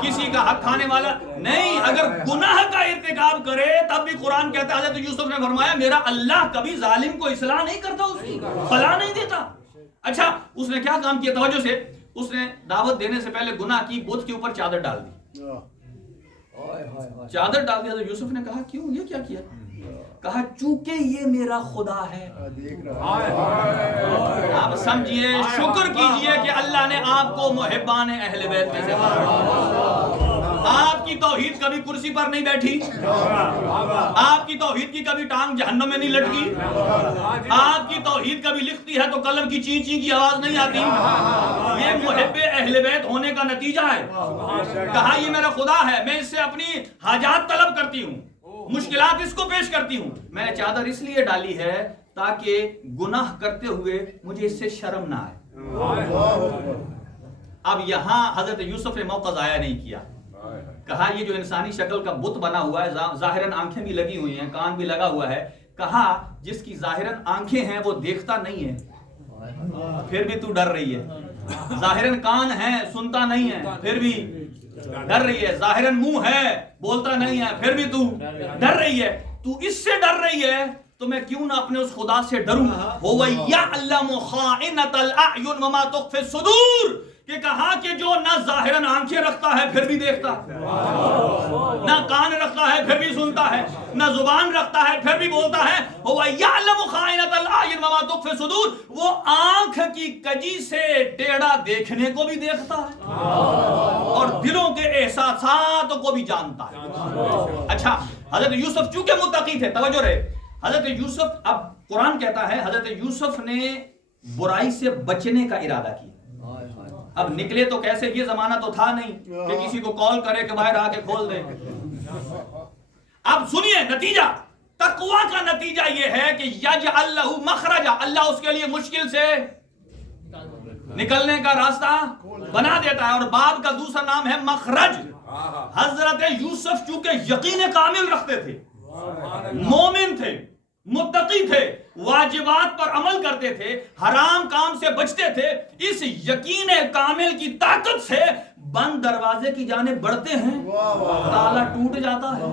کسی کا حق کھانے والا نہیں، اگر گناہ کا ارتکاب کرے تب بھی قرآن کہتا ہے، حضرت یوسف نے فرمایا میرا اللہ کبھی ظالم کو اصلاح نہیں کرتا، اس کی فلاح نہیں دیتا۔ اچھا اس نے کیا کام کیا، توجہ سے، اس نے دعوت دینے سے پہلے گناہ کی، بت کے اوپر چادر ڈال دی، چادر ڈال دی۔ حضرت یوسف نے کہا کیوں، یہ کیا کیا؟ کہا چونکہ یہ میرا خدا ہے۔ آپ سمجھئے، شکر کیجئے کہ اللہ نے آپ کو محبان اہل بیت میں سے آپ کی توحید کبھی کرسی پر نہیں بیٹھی، آپ کی توحید کی کبھی ٹانگ جہنم میں نہیں لٹکی، آپ کی توحید کبھی لکھتی ہے تو قلم کی چین چین کی آواز نہیں آتی، یہ محب اہل بیت ہونے کا نتیجہ ہے۔ کہا یہ میرا خدا ہے، میں اس سے اپنی حاجات طلب کرتی ہوں، مشکلات اس کو پیش کرتی ہوں، میں نے چادر اس لیے ڈالی ہے تاکہ گناہ کرتے ہوئے مجھے اس سے شرم نہ آئے۔ اب یہاں حضرت یوسف نے موقع ضائع نہیں کیا، کہا یہ جو انسانی شکل کا بت بنا ہوا ہے، ظاہراً آنکھیں بھی لگی ہوئی ہیں، کان بھی لگا ہوا ہے، کہا جس کی ظاہراً آنکھیں ہیں وہ دیکھتا نہیں ہے پھر بھی تو ڈر رہی ہے، ظاہراً کان ہے سنتا نہیں ہے پھر بھی ڈر رہی ہے، ظاہراً منہ ہے بولتا نہیں ہے پھر بھی تو ڈر رہی ہے، تو اس سے ڈر رہی ہے تو میں کیوں نہ اپنے اس خدا سے ڈروں، هو يعلم خائنة الأعين وما تخفي الصدور، کہ کہا کہ جو نہ ظاہراً آنکھیں رکھتا ہے پھر بھی دیکھتا ہے، نہ کان رکھتا ہے پھر بھی سنتا ہے، نہ زبان رکھتا ہے پھر بھی بولتا ہے، هو يعلم خائنة الأعين وما تخفي الصدور، وہ آنکھ کی کجی سے ٹیڑھا دیکھنے کو بھی دیکھتا ہے اور دلوں کے احساسات کو بھی جانتا ہے۔ اچھا حضرت یوسف چونکہ متقی تھے، توجہ رہے، حضرت یوسف، اب قرآن کہتا ہے حضرت یوسف نے برائی سے بچنے کا ارادہ کیا۔ اب نکلے تو کیسے، یہ زمانہ تو تھا نہیں کہ کسی کو کال کرے کہ باہر آ کے کھول دے۔ اب سنیے نتیجہ، تقوی کا نتیجہ یہ ہے کہ یجعل لہ مخرجا، اللہ اس کے لیے مشکل سے نکلنے کا راستہ بنا دیتا ہے. اور باب کا دوسرا نام ہے مخرج. حضرت یوسف چونکہ یقین کامل رکھتے تھے، مومن تھے، متقی تھے، واجبات پر عمل کرتے تھے، حرام کام سے بچتے تھے، اس یقین کامل کی طاقت سے بند دروازے کی جانب بڑھتے ہیں، تالا ٹوٹ جاتا ہے،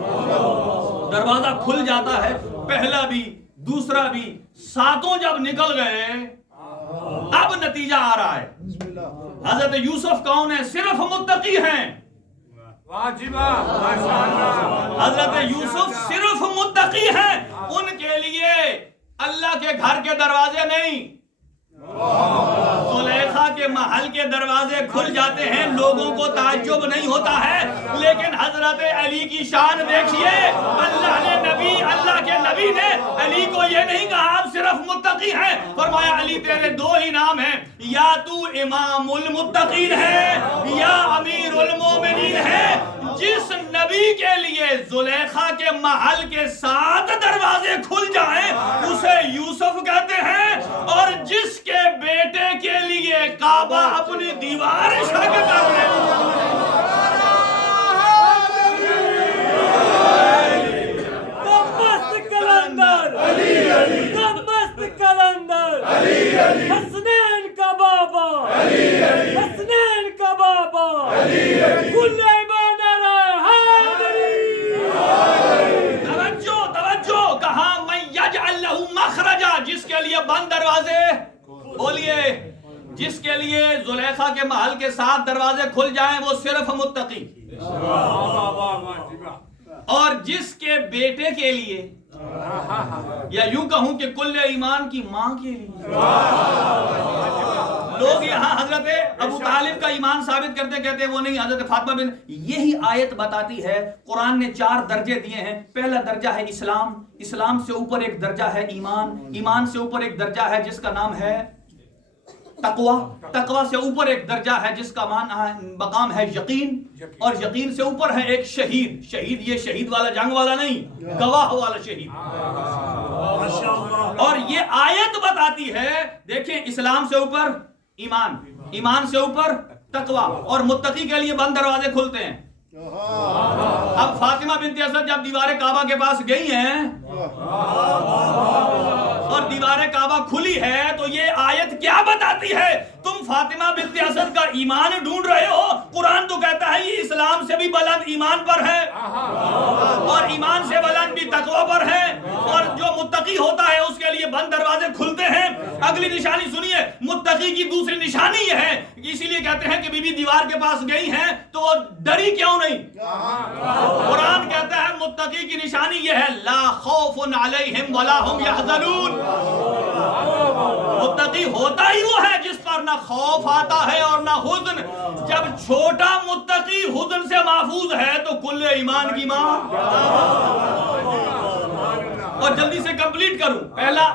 دروازہ کھل جاتا ہے، پہلا بھی دوسرا بھی، ساتوں جب نکل گئے اب نتیجہ آ رہا ہے. حضرت یوسف کون ہے؟ صرف متقی ہیں. حضرت یوسف صرف متقی ہیں، ان کے لیے اللہ کے گھر کے دروازے نہیں، زلیخا کے محل کے دروازے کھل جاتے ہیں، لوگوں کو تعجب نہیں ہوتا ہے. لیکن حضرت علی کی شان دیکھیے، اللہ کے نبی نے علی کو یہ نہیں کہا آپ صرف متقی ہیں، فرمایا علی تیرے دو ہی نام ہیں، یا تو امام المتقین ہے یا امیر المومنین ہے. جس نبی کے لیے زلیخا کے محل کے 7 دروازے کھل جائیں اسے یوسف کہتے ہیں، اور جس کے بیٹے کے لیے کعبہ اپنی دیوار شک کر لے. حسنین کا بابا، حسنین کا بابا، کل ایمان توجہ کہا من یجعل لہ مخرجا، جس کے لیے بند دروازے، بولیے جس کے لیے زلیخا کے محل کے 7 دروازے کھل جائیں وہ صرف متقی، اور جس کے بیٹے کے لیے، یا یوں کہوں کہ کل ایمان کی ماں کے لیے. لوگ یہاں حضرت ابو طالب کا ایمان ثابت کرتے کہتے ہیں وہ نہیں، حضرت فاطمہ بن. یہی آیت بتاتی ہے قرآن نے 4 درجے دیے ہیں. پہلا درجہ ہے اسلام، اسلام سے اوپر ایک درجہ ہے ایمان، ایمان سے اوپر ایک درجہ ہے جس کا نام ہے تقوی، تقوی سے اوپر ایک درجہ ہے جس کا مقام ہے یقین، اور یقین سے اوپر ہے ایک شہید. شہید یہ شہید والا جنگ والا نہیں، گواہ والا شہید. اور یہ آیت بتاتی ہے، دیکھیں اسلام سے اوپر ایمان، ایمان سے اوپر تقوی، اور متقی کے لیے بند دروازے کھلتے ہیں. اب فاطمہ بنت اسد جب دیوار کعبہ کے پاس گئی ہیں اور دیوار کعبہ کھلی ہے تو یہ آیت کیا بتاتی ہے؟ تم فاطمہ بنت اسد کا ایمان ڈھونڈ رہے ہو، قرآن تو کہتا ہے یہ اسلام سے بھی بلند ایمان پر ہے، اور ایمان سے بلند بھی تقوی پر ہے، اور جو متقی ہوتا ہے اس کے لیے بند دروازے کھلتے ہیں. اگلی نشانی سنیے، متقی کی دوسری نشانی یہ ہے، اسی لیے کہتے ہیں کہ بی بی دیوار کے پاس گئی ہیں تو وہ ڈری کیوں نہیں؟ قرآن کہتا ہے متقی کی نشانی یہ ہے، لا خوف علیہم ولا هم یحزنون. متقی ہوتا ہی وہ ہے جس پر نہ خوف آتا ہے اور نہ حزن. جب چھوٹا متقی حزن سے محفوظ ہے تو کل ایمان کی ماں. اور جلدی سے کمپلیٹ کروں، پہلا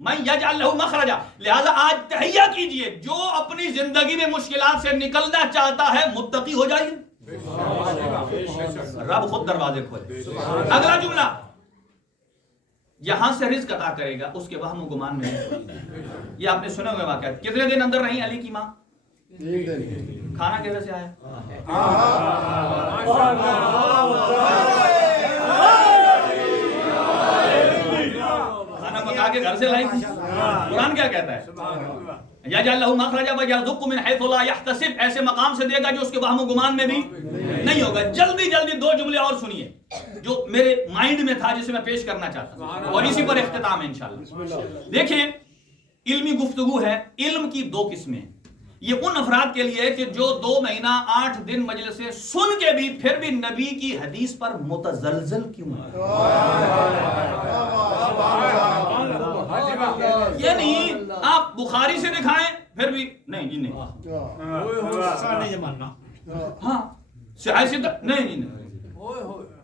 من یجعل لہ مخرجا، لہذا آج تہیہ کیجئے جو اپنی زندگی میں مشکلات سے نکلنا چاہتا ہے متقی ہو جائیے، رب خود دروازے کھولے. اگلا جملہ، یہاں سے رزق عطا کرے گا، اس کے وہم و گمان میں نہیں. یہ آپ نے سنے ہوئے واقعہ. کتنے دن اندر رہی علی کی ماں؟ کھانا کیسے سے آیا؟ کھانا پکا کے گھر سے لائی تھی. قرآن کیا کہتا ہے؟ یجعل لہ مخرجا ویرزقہ من حیث لا یحتسب، ایسے مقام سے دے گا جو اس کے وہم و گمان میں بھی نہیں ہوگا. جلدی جلدی 2 جملے اور سنیے جو میرے مائنڈ میں تھا جسے میں پیش کرنا چاہتا ہوں، اور اسی پر اختتام ہے انشاءاللہ. دیکھیں علمی گفتگو ہے. علم کی 2 قسمیں، یہ ان افراد کے لیے کہ جو 2 مہینہ 8 دن مجلسیں سن کے بھی پھر بھی نبی کی حدیث پر متزلزل کیوں ہیں. یہ نہیں آپ بخاری سے دکھائیں پھر بھی نہیں جی نہیں، ہاں نہیں جی نہیں،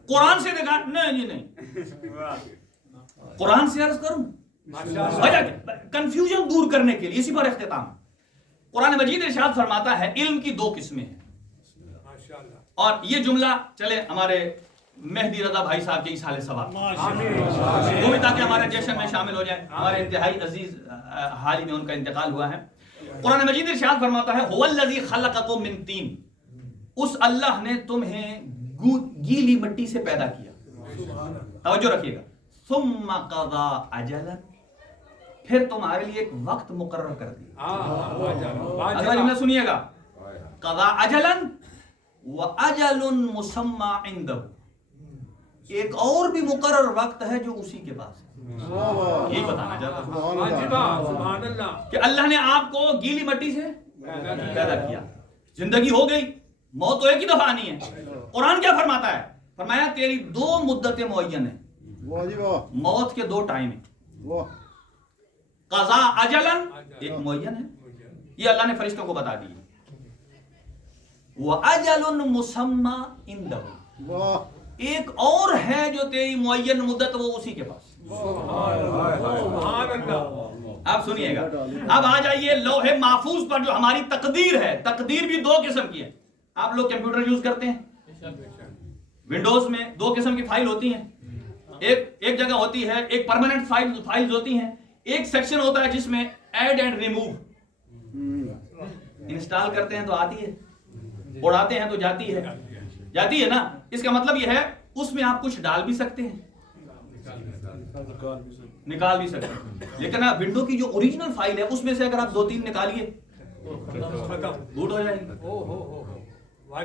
قرآن سے دکھائیں نہیں جی نہیں. قرآن سے عرض کروں کنفیوژن دور کرنے کے لیے، اسی پر اختتام. قرآن مجید ارشاد فرماتا ہے علم کی 2 قسمیں ہیں، اور یہ جملہ چلے ہمارے مہدی رضا بھائی صاحب کے اصحال ثواب، وہ بھی تاکہ ہمارے جشن میں شامل ہو جائیں. ہمارے انتہائی عزیز حال ہی میں ان کا انتقال ہوا ہے. قرآن مجید ارشاد فرماتا ہے هو الذی خلقکم من طین، اس اللہ نے تمہیں گیلی مٹی سے پیدا کیا. توجہ رکھیے گا. ثم قضا اجلا، پھر تمہارے لیے ایک وقت مقرر کر دیا. اگلا جملہ سنیے گا. قضا اجلا واجل مسمى عنده، ایک اور بھی مقرر وقت ہے جو اسی کے پاس ہے. یہی بتانا چاہتا ہوں کہ اللہ نے آپ کو گیلی مٹی سے پیدا کیا. زندگی ہو گئی، موت تو ایک ہی دفعہ آنی ہے. قرآن کیا فرماتا ہے؟ فرمایا تیری دو مدتیں معین ہیں، موت کے دو ٹائم ہیں. قضا اجلن ایک معین ہے، یہ اللہ نے فرشتوں کو بتا دی. وَأَجَلٌ مُسَمَّى عِندَهُ، ایک اور ہے جو تیری معین مدت وہ اسی کے پاس. آپ سنیے گا. اب آ جائیے لوح محفوظ پر جو ہماری تقدیر ہے. تقدیر بھی دو قسم کی ہے. آپ لوگ کمپیوٹر یوز کرتے ہیں، ونڈوز میں دو قسم کی فائل ہوتی ہیں. ایک جگہ ہوتی ہے، ایک پرماننٹ فائلز ہوتی ہیں، ایک سیکشن ہوتا ہے جس میں ایڈ اینڈ ریموو. انسٹال کرتے ہیں تو آتی ہے، اڑاتے ہیں تو جاتی ہے نا. اس کا مطلب یہ ہے اس میں آپ کچھ ڈال بھی سکتے ہیں، نکال بھی سکتے ہیں. لیکن ونڈو کی جو اوریجنل فائل ہے اس میں سے اگر آپ دو تین نکالیے بوٹ ہو جائے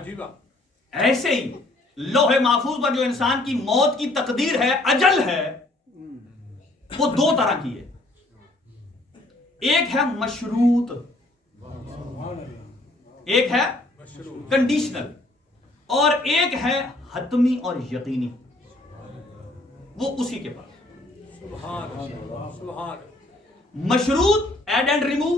گی. ایسے ہی لوح محفوظ پر جو انسان کی موت کی تقدیر ہے، اجل ہے، وہ دو طرح کی ہے. ایک ہے مشروط، ایک ہے کنڈیشنل، اور ایک ہے حتمی اور یقینی، وہ اسی کے پاس. مشروط ایڈ اینڈ ریموو،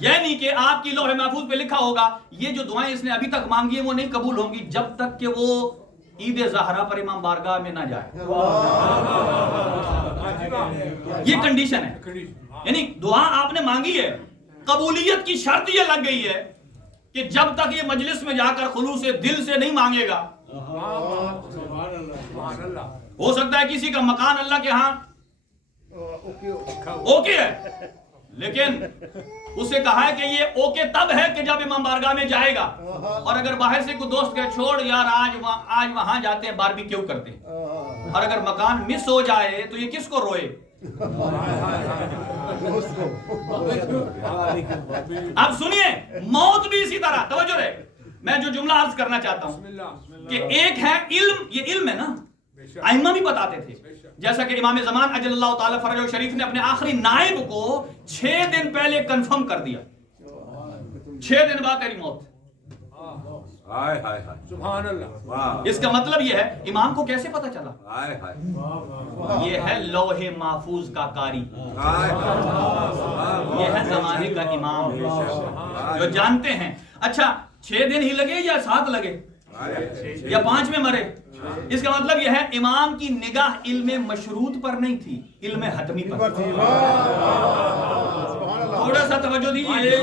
یعنی کہ آپ کی لوح محفوظ پہ لکھا ہوگا یہ جو دعائیں اس نے ابھی تک مانگی ہیں وہ نہیں قبول ہوں گی جب تک کہ وہ عید زہرا پر امام بارگاہ میں نہ جائے. یہ کنڈیشن ہے. یعنی دعا آپ نے مانگی ہے، قبولیت کی شرط یہ لگ گئی ہے کہ جب تک یہ مجلس میں جا کر خلوص دل سے نہیں مانگے گا. ہو سکتا ہے کسی کا مکان اللہ کے ہاں اوکے ہے، لیکن اسے کہا ہے کہ یہ اوکے تب ہے کہ جب امام بارگاہ میں جائے گا. اور اگر باہر سے کوئی دوست کہے چھوڑ یار آج وہاں جاتے ہیں باربیکیو کرتے ہیں، اور اگر مکان مس ہو جائے تو یہ کس کو روئے؟ اب سنیے، موت بھی اسی طرح. توجہ رہے، میں جو جملہ عرض کرنا چاہتا ہوں کہ ایک ہے علم، یہ علم ہے نا، ائمہ بھی بتاتے تھے. جیسا کہ امام زمان اجل اللہ تعالی فرجہ شریف نے اپنے آخری نائب کو 6 دن پہلے کنفرم کر دیا، 6 دن بعد تیری موت. سبحان اللہ. اس کا مطلب یہ ہے امام کو کیسے پتا چلا؟ یہ ہے لوح محفوظ کا قاری، یہ ہے زمانے کا امام جو جانتے ہیں. اچھا 6 دن ہی لگے یا 7 لگے یا 5 میں مرے؟ اس کا مطلب یہ ہے امام کی نگاہ علم مشروط پر نہیں تھی، علم حتمی پر. تھوڑا سا توجہ دیجیے،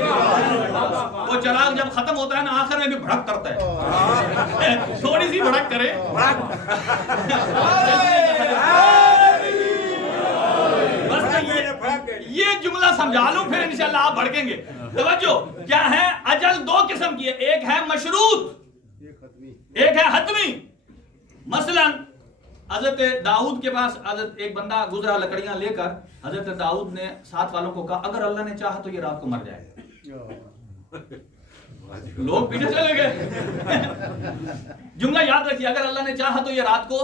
وہ چراغ جب ختم ہوتا ہے نا آخر میں بھی بھڑک کرتا ہے، تھوڑی سی بھڑک کرے. یہ جملہ سمجھا لوں پھر انشاءاللہ آپ بھڑکیں گے. توجہ، کیا ہے؟ اجل دو قسم کی ہے، ایک ہے مشروط، ایک ہے حتمی. مثلا حضرت داؤد کے پاس ایک بندہ گزرا لکڑیاں لے کر. حضرت داؤد نے ساتھ والوں کو کہا اگر اللہ نے چاہا تو یہ رات کو مر جائے گا. لوگ پیچھے چلے گئے. جملہ یاد رکھیے، اگر اللہ نے چاہا تو یہ رات کو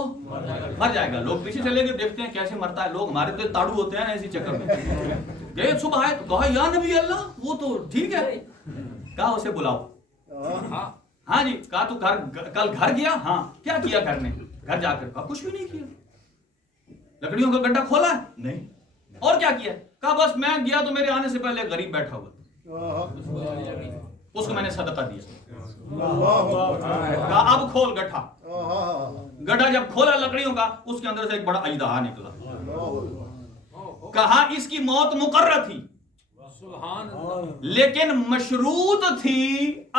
مر جائے گا. لوگ پیچھے چلے گئے، دیکھتے ہیں کیسے مرتا ہے. لوگ ہمارے تو تاڑو ہوتے ہیں نا اسی چکر میں. گئے صبح آئے تو کہا یا نبی اللہ، وہ تو ٹھیک ہے. کہا اسے بلاؤ. ہاں جی. کہا تو کل گھر گیا؟ ہاں. کیا کیا گھر نے؟ گھر جا کر کہا کچھ بھی نہیں کیا. لکڑیوں کا گڈھا کھولا ہے؟ نہیں. اور کیا کیا؟ کہا بس میں گیا تو میرے آنے سے پہلے غریب بیٹھا ہوا تھا، اس کو میں نے صدقہ دیا. کہا اب کھول گٹھا. گڈھا جب کھولا لکڑیوں کا، اس کے اندر سے ایک بڑا اژدہا نکلا. کہا اس کی موت مقرر تھی، لیکن مشروط تھی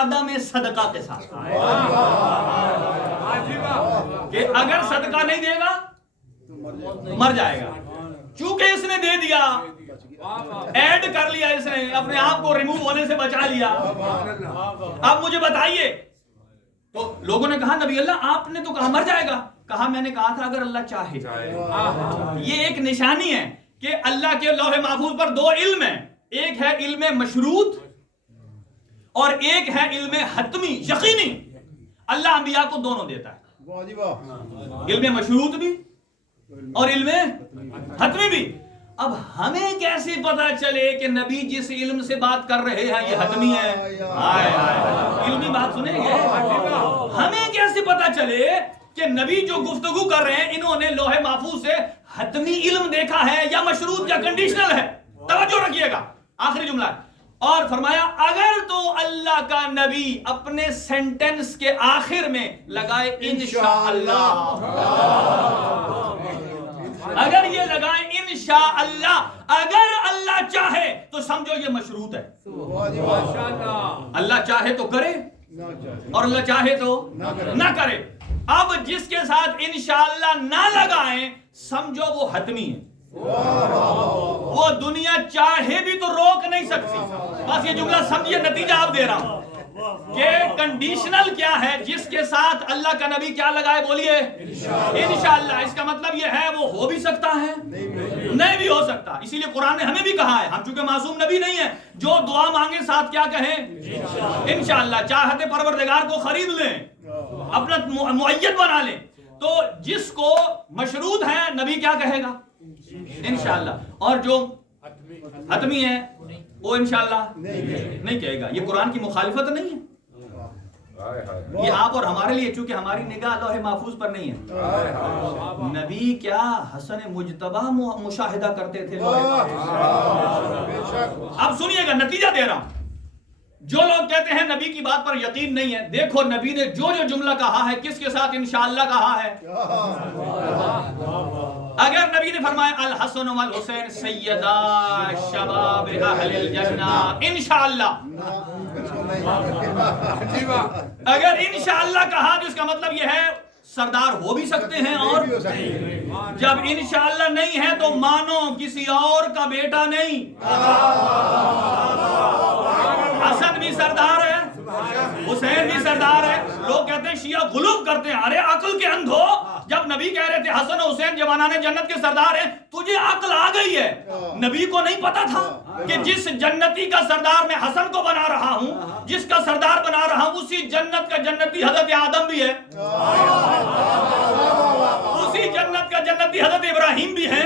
عدم صدقہ کے ساتھ کہ اگر صدقہ نہیں دے گا مر جائے گا. چونکہ اس نے دے دیا, ایڈ کر لیا, اس نے اپنے آپ کو ریموو ہونے سے بچا لیا. اب مجھے بتائیے, تو لوگوں نے کہا نبی اللہ آپ نے تو کہا مر جائے گا. کہا میں نے کہا تھا اگر اللہ چاہے. یہ ایک نشانی ہے کہ اللہ کے لوح محفوظ پر دو علم ہیں, ایک ہے علم مشروط اور ایک ہے علم حتمی یقینی. اللہ انبیاء کو دونوں دیتا ہے, علم مشروط بھی اور علم حتمی بھی. اب ہمیں کیسے پتا چلے کہ نبی جس علم سے بات کر رہے ہیں یہ حتمی ہے؟ علمی بات سنیں گے. ہمیں کیسے پتا چلے کہ نبی جو گفتگو کر رہے ہیں انہوں نے لوح محفوظ سے حتمی علم دیکھا ہے یا مشروط یا کنڈیشنل ہے؟ توجہ رکھیے گا, آخری جملہ. اور فرمایا اگر تو اللہ کا نبی اپنے سینٹنس کے آخر میں لگائے انشاءاللہ, اگر یہ لگائیں انشاءاللہ, اگر اللہ چاہے تو سمجھو یہ مشروط ہے. اللہ چاہے تو کرے اور اللہ چاہے تو نہ کرے. اب جس کے ساتھ انشاءاللہ نہ لگائیں سمجھو وہ حتمی ہے, وہ دنیا چاہے بھی تو روک نہیں سکتی. بس یہ جملہ سمجھیے, نتیجہ آپ دے رہا ہوں کہ کنڈیشنل کیا ہے, جس کے ساتھ اللہ کا نبی کیا لگائے, بولیے انشاءاللہ. اس کا مطلب یہ ہے وہ ہو بھی سکتا ہے نہیں بھی ہو سکتا. اسی لیے قرآن نے ہمیں بھی کہا ہے, ہم چونکہ معصوم نبی نہیں ہیں, جو دعا مانگے ساتھ کیا کہیں انشاءاللہ. چاہتے پروردگار کو خرید لیں, اپنا معید بنا لیں. تو جس کو مشروط ہے نبی کیا کہے گا انشاءاللہ, اور جو حتمی ہے وہ انشاءاللہ نہیں کہے گا. یہ قرآن کی مخالفت نہیں ہے, یہ آپ اور ہمارے لیے, چونکہ ہماری نگاہ لوح محفوظ پر نہیں ہے. نبی کیا حسن مجتبی مشاہدہ کرتے تھے لوح محفوظ. اب سنیے گا, نتیجہ دے رہا ہوں. جو لوگ کہتے ہیں نبی کی بات پر یقین نہیں ہے, دیکھو نبی نے جو جو جملہ کہا ہے کس کے ساتھ انشاءاللہ کہا ہے. اگر نبی نے فرمایا الحسن والحسین سیدا شباب اہل الجنہ انشاءاللہ, اگر انشاءاللہ کہا تو اس کا مطلب یہ ہے سردار ہو بھی سکتے ہیں, اور جب انشاءاللہ نہیں ہے تو مانو کسی اور کا بیٹا نہیں. حسن بھی سردار ہے, حسین بھی سردار ہے. لوگ کہتے ہیں شیعہ غلو کرتے ہیں, ارے عقل کے اندھو, جب نبی کہہ رہے تھے حسن و حسین جوانان جنت کے سردار ہیں, تجھے عقل آ گئی ہے. نبی کو نہیں پتا تھا کہ جس جنتی کا سردار میں حسن کو بنا رہا ہوں, جس کا سردار بنا رہا ہوں, اسی جنت کا جنتی حضرت آدم بھی ہے, اسی جنت کا جنتی حضرت ابراہیم بھی ہے,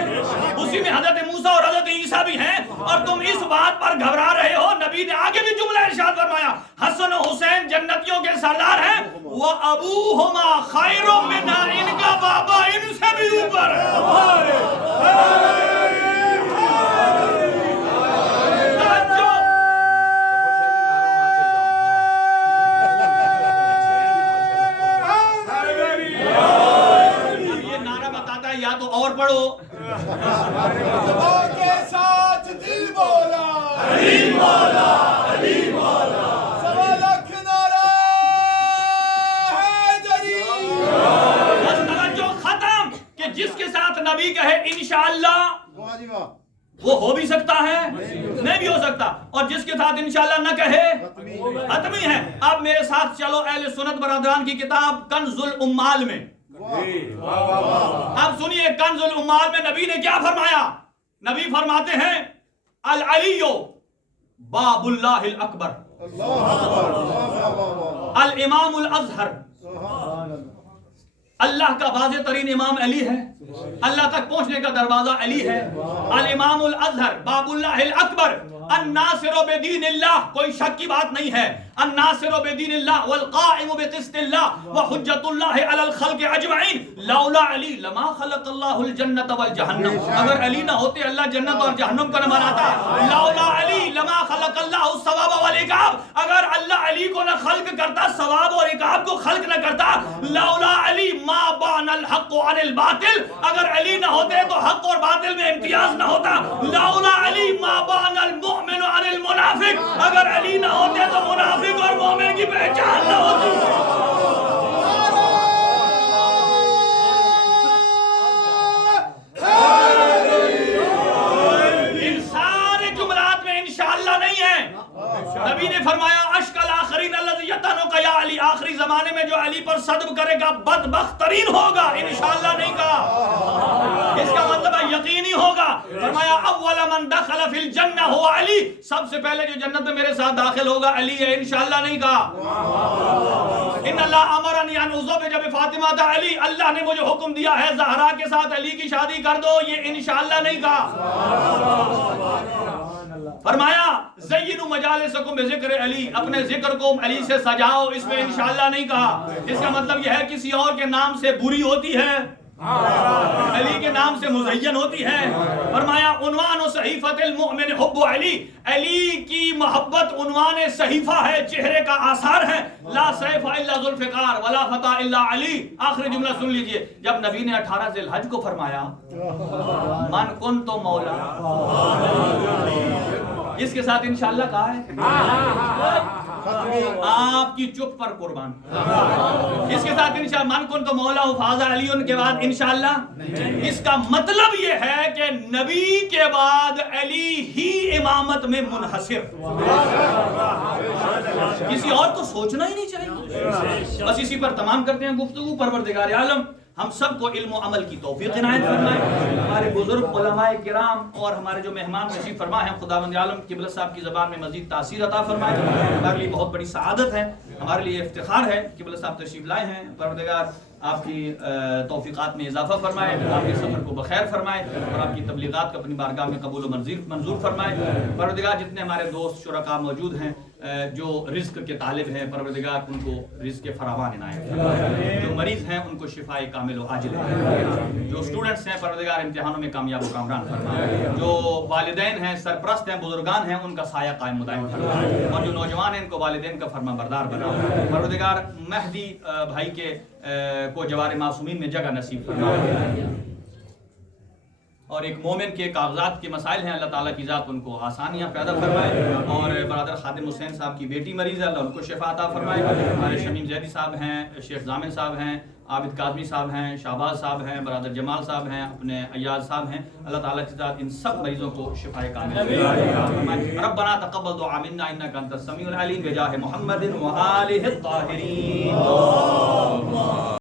اسی میں حضرت موسیٰ اور حضرت عیسیٰ بھی ہیں. اور تم اس بات پر گھبرا رہے ہو. نبی نے آگے بھی جملہ ارشاد فرمایا حسن و حسین جنتیوں کے سردار ہیں, وَأَبُوهُمَا خَيْرٌ مِنْهَا, ان کا بابا ان سے بھی اوپر ہے. یا تو اور پڑھو کے ساتھ دل بولا علی مولا علی مولا سوا لاکھ نعرہ حیدری. بس توجہ ختم کہ جس کے ساتھ نبی کہے انشاءاللہ وہ ہو بھی سکتا ہے نہیں بھی ہو سکتا, اور جس کے ساتھ انشاءاللہ نہ کہے حتمی ہے. اب میرے ساتھ چلو اہل سنت برادران کی کتاب کنز الامال میں. اب سنیے کنز الامال میں نبی نے کیا فرمایا. نبی فرماتے ہیں العلی باب اللہ الاکبر, الامام الازہر, اللہ کا واضح ترین امام علی ہے, اللہ تک پہنچنے کا دروازہ علی ہے. الامام الازہر باب اللہ الاکبر, الناصر بدین اللہ, کوئی شک کی بات نہیں ہے, الناصر بدین اللہ والقائم بقسط اللہ وحجت اللہ علی الخلق اجمعین. لولا علی لما خلق اللہ الجنت والجہنم, اگر علی نہ ہوتے اللہ جنت اور جہنم کا نہ بناتا. لولا علی لما خلق اللہ الثواب والعقاب, اگر اللہ علی کو نہ خلق کرتا ثواب اور عقاب کو خلق نہ کرتا. لولا علی ما بان الحق عن الباطل, اگر علی نہ ہوتے تو حق اور باطل میں امتیاز نہ ہوتا. لولا علی ما بان المؤمن عن کی پہچان نہ ہوتی. ان سارے جملات میں انشاءاللہ نہیں ہے. نبی نے فرمایا اشکل آخرین الذی یتنک یا علی، آخری زمانے میں جو علی پر صدق کرے گا بدبخت ترین ہوگا. انشاءاللہ نہیں کہا، اس کا مطلب ہے یقینی ہوگا. فرمایا اول من دخل فی الجنہ هو علی، سب سے پہلے جو جنت میں میرے ساتھ داخل ہوگا علی ہے. انشاءاللہ نہیں کہا. ان اللہ امرنی ان ازوج بفاطمہ علی، اللہ نے مجھے حکم دیا ہے زہرا کے ساتھ علی کی شادی کر دو. یہ انشاءاللہ نہیں کہا. فرمایا زینوا مجالسکم بذکر علی، اپنے ذکر کو علی سے سجاؤ. اس میں انشاءاللہ نہیں کہا. اس کا مطلب یہ ہے کسی اور کے نام سے بری ہوتی ہے، علی کے نام سے مزین ہوتی ہے. فرمایا عنوان صحیفۃ المؤمن حب علی، علی کی محبت عنوان صحیفہ ہے، چہرے کا آثار ہے. لا سیف الا ذوالفقار ولا فتح الا علی. آخری جملہ سن لیجئے. جب نبی نے 18 ذی الحج کو فرمایا من کنت مولا، اس کے ساتھ انشاءاللہ کہا ہے. آپ کی چپ پر قربان. اس کے ساتھ انشاءاللہ من کنت مولا فاز علی کے بعد انشاءاللہ. اس کا مطلب یہ ہے کہ نبی کے بعد علی ہی امامت میں منحصر، کسی اور کو سوچنا ہی نہیں چاہیے. بس اسی پر تمام کرتے ہیں گفتگو. پروردگار عالم ہم سب کو علم و عمل کی توفیق عنایت فرمائے. ہمارے بزرگ علماء کرام اور ہمارے جو مہمان تشریف فرما ہیں، خداوند عالم قبلہ صاحب کی زبان میں مزید تاثیر عطا فرمائے. ہمارے لیے بہت بڑی سعادت ہے، ہمارے لیے افتخار ہے کہ قبلہ صاحب تشریف لائے ہیں. پروردگار آپ کی توفیقات میں اضافہ فرمائے، آپ کے سفر کو بخیر فرمائے اور آپ کی تبلیغات کو اپنی بارگاہ میں قبول و منظور فرمائے. پروردگار جتنے ہمارے دوست شرکاء موجود ہیں جو رزق کے طالب ہیں، پروردگار ان کو رزق فراوان عنایت فرمائے. جو مریض ہیں ان کو شفائے کامل و عاجل ہے. جو اسٹوڈنٹس ہیں پروردگار امتحانوں میں کامیاب و کامران فرمائے. جو والدین ہیں، سرپرست ہیں، بزرگان ہیں، ان کا سایہ قائم و دائم فرمائے. اور جو نوجوان ہیں ان کو والدین کا فرما بردار بنا. پروردگار مہدی بھائی کے کو جوار معصومین میں جگہ نصیب فرمائے. اور ایک مومن کے کاغذات کے مسائل ہیں، اللہ تعالیٰ کی ذات ان کو آسانیاں پیدا فرمائے. اور برادر خادم حسین صاحب کی بیٹی مریض ہے، اللہ ان کو شفا عطا فرمائے. ہمارے شمیم زیدی صاحب ہیں، شیخ ضامن صاحب ہیں، عابد کاظمی صاحب ہیں، شہباز صاحب ہیں، برادر جمال صاحب ہیں، اپنے ایاز صاحب ہیں. اللہ تعالیٰ کی ذات ان سب مریضوں کو شفائے کامل فرمائے. ربنا تقبل دعا منا انک انت السمیع العلیم بجاہ محمد و آلہ الطاہرین.